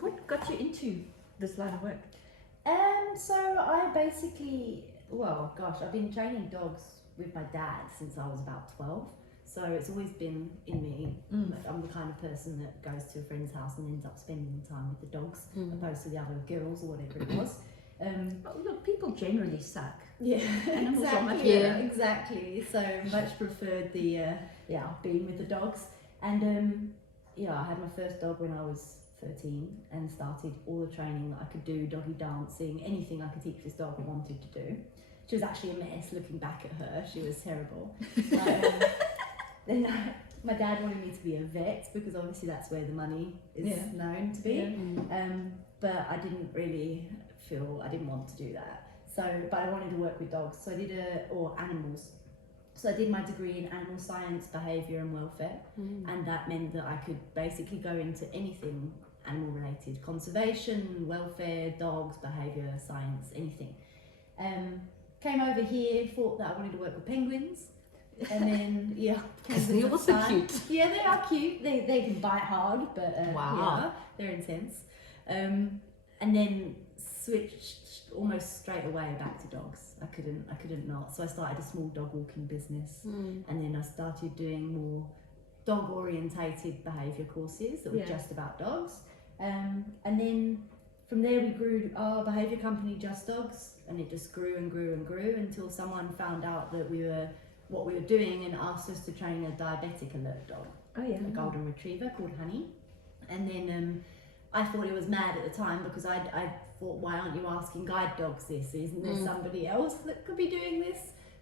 what got you into this line of work? So I basically, I've been training dogs with my dad since I was about 12. So it's always been in me. Like, I'm the kind of person that goes to a friend's house and ends up spending time with the dogs, opposed to the other girls or whatever it was. Look, people generally suck. Yeah, Animals are much exactly. better. Exactly. So much preferred the being with the dogs. And I had my first dog when I was 13 and started all the training that I could do, doggy dancing, anything I could teach this dog I wanted to do. She was actually a mess looking back at her. She was terrible. Then my dad wanted me to be a vet because obviously that's where the money is known to be. But I didn't really I didn't want to do that. But I wanted to work with dogs. So I did animals. So I did my degree in animal science, behaviour and welfare. And that meant that I could basically go into anything animal related, conservation, welfare, dogs, behaviour, science, anything. Came over here, thought that I wanted to work with penguins. And then, because they're also cute. Yeah, they are cute. They can bite hard, but they're intense. And then switched almost straight away back to dogs. I couldn't not. So I started a small dog walking business, and then I started doing more dog orientated behaviour courses that were just about dogs. And then from there we grew our behaviour company, Just Dogs, and it just grew and grew and grew until someone found out that what we were doing and asked us to train a diabetic alert dog. A golden retriever called Honey. And then I thought it was mad at the time because I thought, why aren't you asking guide dogs this? Isn't there somebody else that could be doing this?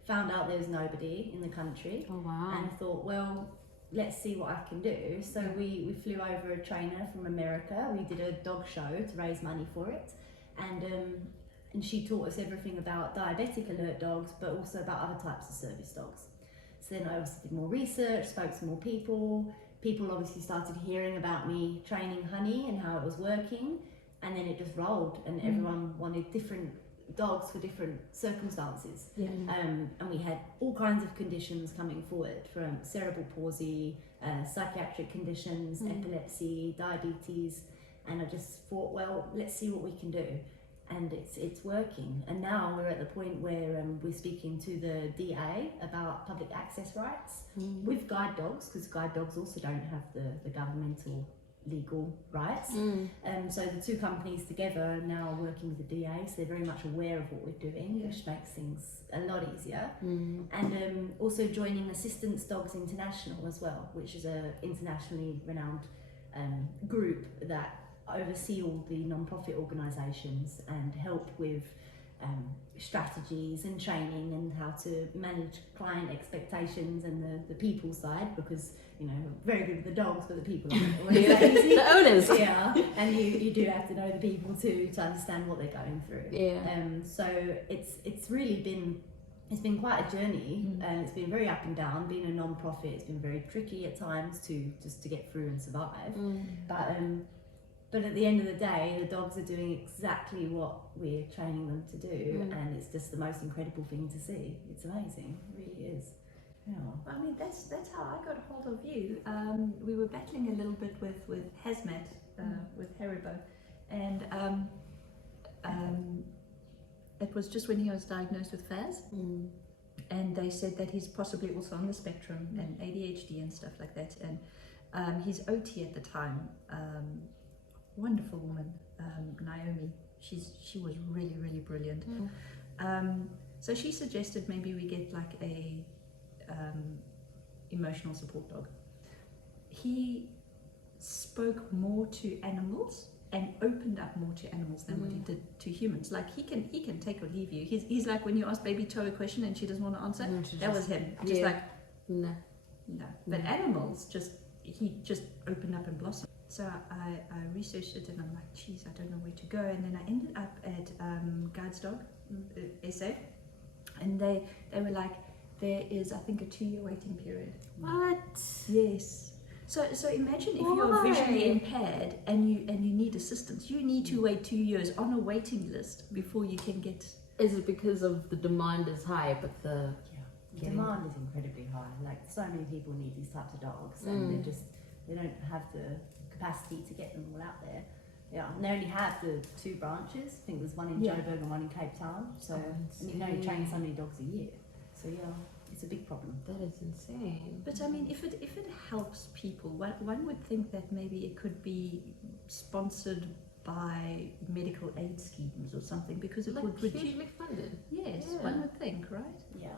Found out there was nobody in the country. Oh wow. And thought, well, let's see what I can do. So we flew over a trainer from America. We did a dog show to raise money for it. And she taught us everything about diabetic alert dogs, but also about other types of service dogs. So then I obviously did more research, spoke to more people. People obviously started hearing about me training Honey and how it was working. And then it just rolled, and everyone wanted different dogs for different circumstances. And we had all kinds of conditions coming forward, from cerebral palsy, psychiatric conditions, epilepsy, diabetes. And I just thought, well, let's see what we can do. And it's working. And now we're at the point where we're speaking to the DA about public access rights with guide dogs, because guide dogs also don't have the governmental legal rights. So the two companies together are now working with the DA, so they're very much aware of what we're doing, which makes things a lot easier. And also joining Assistance Dogs International as well, which is an internationally renowned group that oversee all the non-profit organisations and help with strategies and training and how to manage client expectations and the people side, because very good with the dogs, but the people aren't always easy. The owners. And you do have to know the people to understand what they're going through. So it's really been quite a journey, and it's been very up and down. Being a non-profit, it's been very tricky at times to get through and survive. But at the end of the day, the dogs are doing exactly what we're training them to do, and it's just the most incredible thing to see. It's amazing, it really is. I mean, that's how I got a hold of you. We were battling a little bit with hazmat, with Haribo, and it was just when he was diagnosed with FAS, and they said that he's possibly also on the spectrum and ADHD and stuff like that. And his OT at the time, wonderful woman, Naomi. She was really, really brilliant. So she suggested maybe we get like a emotional support dog. He spoke more to animals and opened up more to animals than what he did to humans. Like he can take or leave you. He's like when you ask Baby Toe a question and she doesn't want to answer. That was him. Just like no. But animals he just opened up and blossomed. So I researched it and I'm like, geez, I don't know where to go. And then I ended up at Guides Dog SA, and they were like, there is, I think, a 2-year waiting period. What? Yes. So imagine if you're visually impaired and you need assistance, you need to wait 2 years on a waiting list before you can get. Is it because of the demand is high, but the demand is incredibly high? Like, so many people need these types of dogs, and they don't have the capacity to get them all out there. Yeah, and they only have the 2 branches. I think there's one in Joburg and one in Cape Town. So and you can only train so many dogs a year. So yeah, it's a big problem. That is insane. But I mean, if it helps people, one would think that maybe it could be sponsored by medical aid schemes or something, because it would reduce. Hugely funded. Yes, Yeah. one would think, right? Yeah.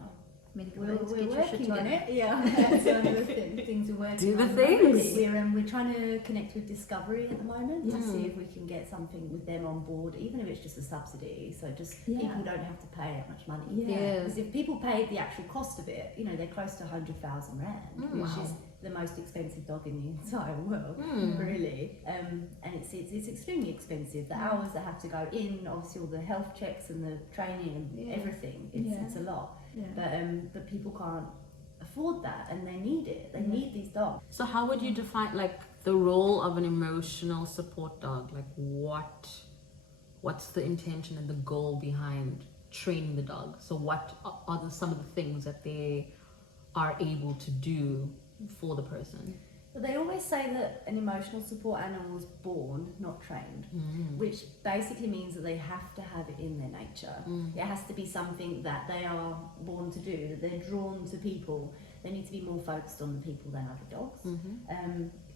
Medical We're aid, get your shit working on together. it. Yeah, that's one of the things we're working Do the on. things. We're trying to connect with Discovery at the moment to see if we can get something with them on board, even if it's just a subsidy. So just people don't have to pay that much money. Yeah. Because if people paid the actual cost of it, you know, they're close to 100,000 rand, which is the most expensive dog in the entire world, really. And it's extremely expensive. The hours that have to go in, obviously all the health checks and the training and everything. It's a lot. Yeah. But people can't afford that, and they need it. They need these dogs. So how would you define like the role of an emotional support dog? Like what's the intention and the goal behind training the dog? So what are some of the things that they are able to do for the person? But they always say that an emotional support animal is born, not trained, which basically means that they have to have it in their nature. It has to be something that they are born to do, that they're drawn to people. They need to be more focused on the people than other dogs.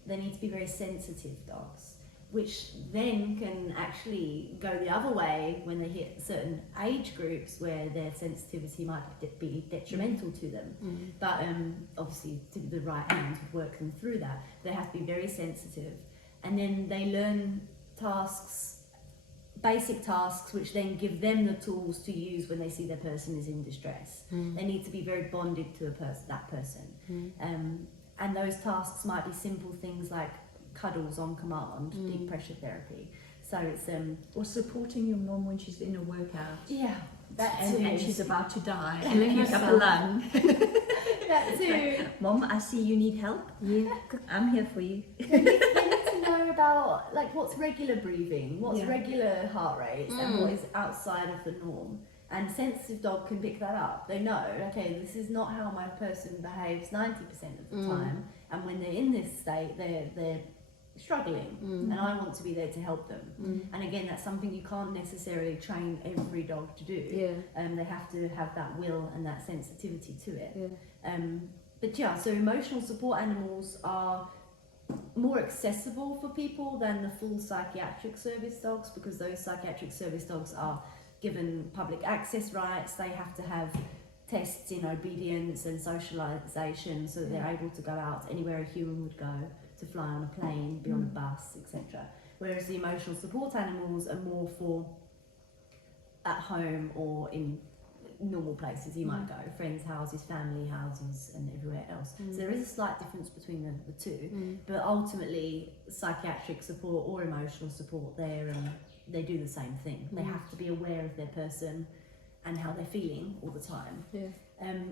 They need to be very sensitive dogs, which then can actually go the other way when they hit certain age groups where their sensitivity might be detrimental to them. But obviously, the right hands would work them through that. They have to be very sensitive, and then they learn tasks, basic tasks, which then give them the tools to use when they see their person is in distress. They need to be very bonded to that person, and those tasks might be simple things like cuddles on command, deep pressure therapy. So it's or supporting your mom when she's in a workout. Yeah, that And, too. and she's about to die, and Killing then pick up a herself. lung. That too. Mom, I see you need help. Yeah. I'm here for you. They need to know about like what's regular breathing, what's Yeah. regular heart rates, and what is outside of the norm. And sensitive dog can pick that up. They know, okay, this is not how my person behaves 90% of the time. And when they're in this state, they're struggling, and I want to be there to help them. And again, that's something you can't necessarily train every dog to do. They have to have that will and that sensitivity to it. But yeah, so emotional support animals are more accessible for people than the full psychiatric service dogs, because those psychiatric service dogs are given public access rights. They have to have tests in obedience and socialisation so that they're able to go out anywhere a human would go, to fly on a plane, be on a bus, etc. Whereas the emotional support animals are more for at home or in normal places you might go, friends' houses, family houses, and everywhere else. So there is a slight difference between the two, but ultimately psychiatric support or emotional support, they do the same thing. They have to be aware of their person and how they're feeling all the time.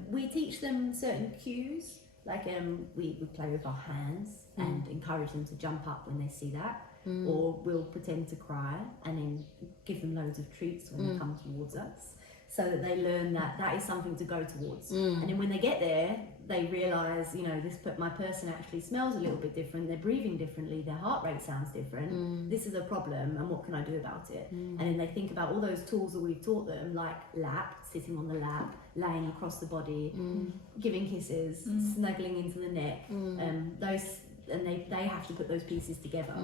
We teach them certain cues, like we play with our hands and encourage them to jump up when they see that, or we'll pretend to cry and then give them loads of treats when they come towards us, so that they learn that that is something to go towards. And then when they get there, they realise, you know, my person actually smells a little bit different, they're breathing differently, their heart rate sounds different, this is a problem, and what can I do about it? And then they think about all those tools that we've taught them, like lap, sitting on the lap, laying across the body, giving kisses, snuggling into the neck, they have to put those pieces together.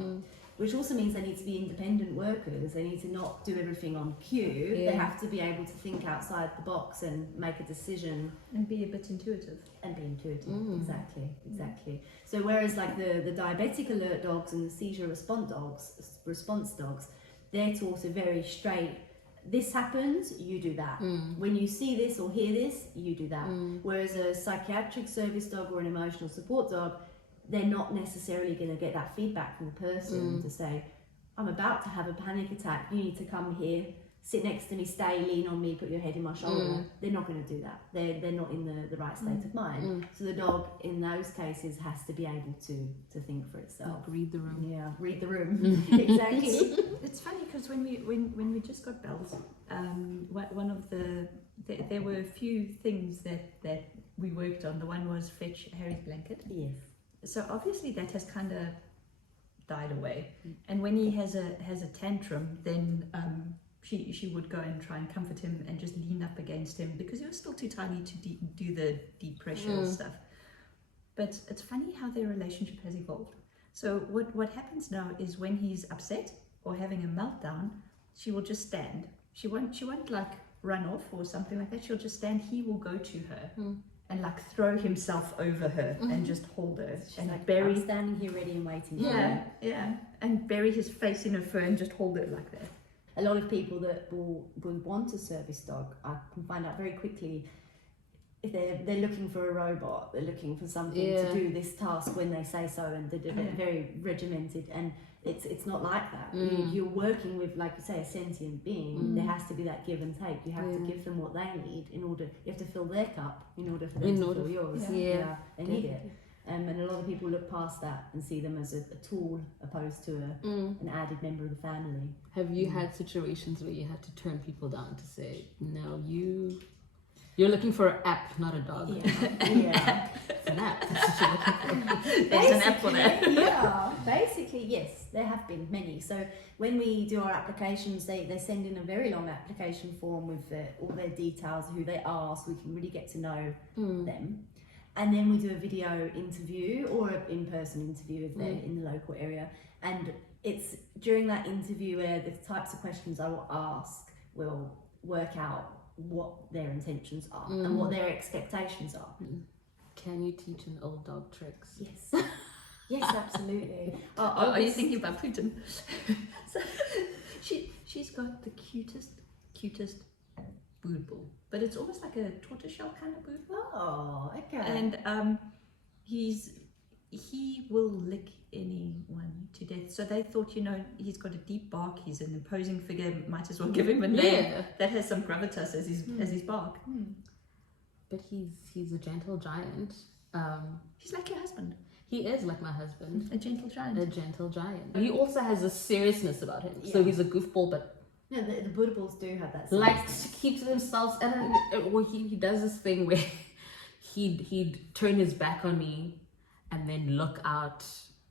Which also means they need to be independent workers. They need to not do everything on cue. They have to be able to think outside the box and make a decision. And be a bit intuitive. Exactly. So whereas like the diabetic alert dogs and the seizure response dogs, they're taught a very straight, this happens, you do that. When you see this or hear this, you do that. Whereas a psychiatric service dog or an emotional support dog, they're not necessarily going to get that feedback from the person to say, I'm about to have a panic attack, you need to come here, sit next to me, stay, lean on me, put your head in my shoulder. They're not going to do that. They're not in the right state of mind. So the dog in those cases has to be able to think for itself. Like read the room. Yeah, read the room. Exactly. It's funny because when we just got bells, one of there were a few things that we worked on. The one was fetch Harry's blanket. Yes. So obviously that has kind of died away. And when he has a tantrum, then she would go and try and comfort him and just lean up against him because he was still too tiny to do the deep pressure stuff. But it's funny how their relationship has evolved. So what happens now is when he's upset or having a meltdown, she will just stand. She won't like run off or something like that. She'll just stand. He will go to her and like throw himself over her and just hold her. She's and like, bury. I'm standing here ready and waiting. Yeah, and bury his face in her fur and just hold her like that. A lot of people that will want a service dog, I can find out very quickly if they're looking for a robot, they're looking for something to do this task when they say so, and they're very regimented, and it's not like that. You're working with, like you say, a sentient being. There has to be that give and take. You have to give them what they need in order. You have to fill their cup in order for them to fill yours. They need it. And a lot of people look past that and see them as a tool opposed to an added member of the family. Have you had situations where you had to turn people down to say, no, you're looking for an app, not a dog? Yeah. It's an app. That's what you're looking for. There's an app for that. Yeah, basically, yes, there have been many. So when we do our applications, they send in a very long application form with all their details, who they are, so we can really get to know them. And then we do a video interview or an in-person interview if they're in the local area. And it's during that interview where the types of questions I will ask will work out what their intentions are and what their expectations are. Can you teach an old dog tricks? Yes. Yes, absolutely. Are you thinking about Putin? So, she's got the cutest boodle, but it's almost like a tortoiseshell kind of boodle. Oh, okay. And he will lick anyone to death. So they thought, he's got a deep bark, he's an imposing figure, might as well give him a name that has some gravitas as his bark. But he's a gentle giant. He's like your husband. He is like my husband. A gentle giant. A gentle giant. He also has a seriousness about him. So he's a goofball, but no, the Buddhables do have that. Like to keep to themselves, and he does this thing where he'd turn his back on me and then look out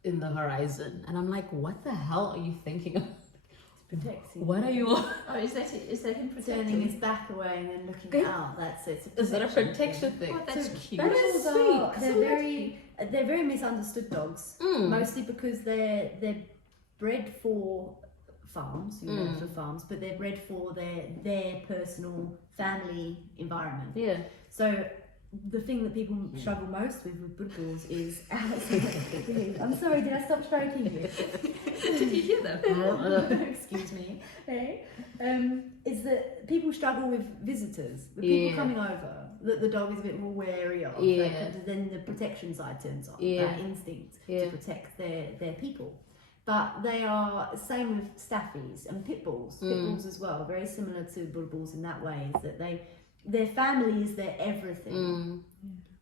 in the horizon, and I'm like, what the hell are you thinking of? Protecting. What are you? Oh, is that him protecting? Turning his back away and then looking out. That's it. Is that a protection thing? Oh, that's cute. That is sweet. They're very misunderstood dogs, mostly because they're bred for farms, for farms, but they're bred for their personal family environment. Yeah. So the thing that people struggle most with Buddhables is I'm sorry, did I stop stroking you? Did you hear that? Excuse me. Hey. Is that people struggle with visitors, with people coming over, that the dog is a bit more wary of. Then the protection side turns on, that instinct to protect their people. But they are same with staffies and pit bulls. Pit bulls as well, very similar to Buddhables in that way, is that their family is their everything.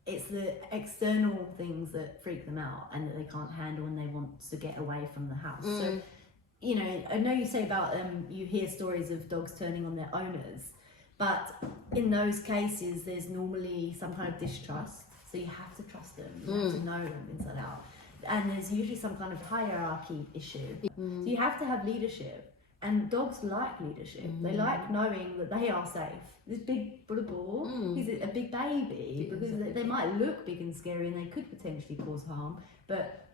It's the external things that freak them out and that they can't handle and they want to get away from the house. So, I know you say about you hear stories of dogs turning on their owners, but in those cases there's normally some kind of distrust. So you have to trust them, you have to know them inside out. And there's usually some kind of hierarchy issue. So you have to have leadership. And dogs like leadership. They like knowing that they are safe. This big Buddhable, he's a big baby because they might look big and scary and they could potentially cause harm, but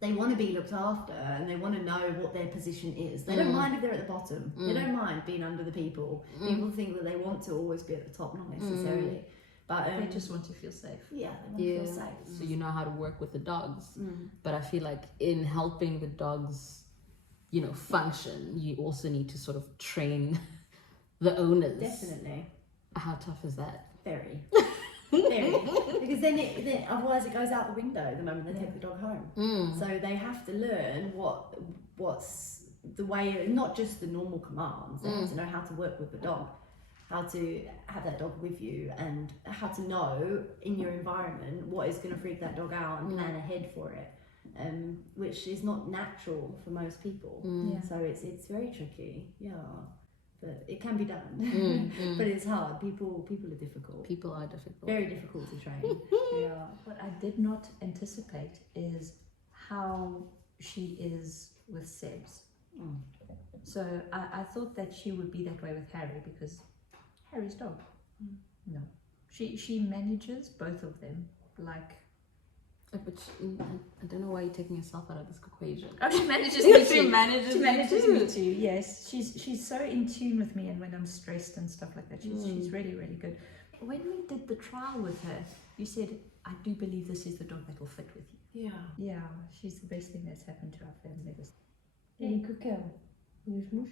they want to be looked after and they want to know what their position is. They don't mind if they're at the bottom. They don't mind being under the people. People think that they want to always be at the top, not necessarily. But they just want to feel safe. Yeah, they want to feel safe. So you know how to work with the dogs. But I feel like in helping the dogs function, you also need to sort of train the owners. Definitely. How tough is that? Very. Very. Because then otherwise it goes out the window the moment they take the dog home. So they have to learn what's the way, not just the normal commands. They have to know how to work with the dog, how to have that dog with you, and how to know in your environment what is going to freak that dog out and plan ahead for it. Which is not natural for most people. So it's very tricky, but it can be done. But it's hard. People are difficult. People are difficult. Very difficult to train. What I did not anticipate is how she is with Seb's. Mm. So I thought that she would be that way with Harry because Harry's dog. Mm. No, she manages both of them like. But I don't know why you're taking yourself out of this equation. Oh, she manages me She too. manages She me manages too. me too. Yes, she's so in tune with me, and when I'm stressed and stuff like that, she's really really good. When we did the trial with her, you said, "I do believe this is the dog that will fit with you." Yeah. Yeah, she's the best thing that's happened to our family. Any cooker? Thank you.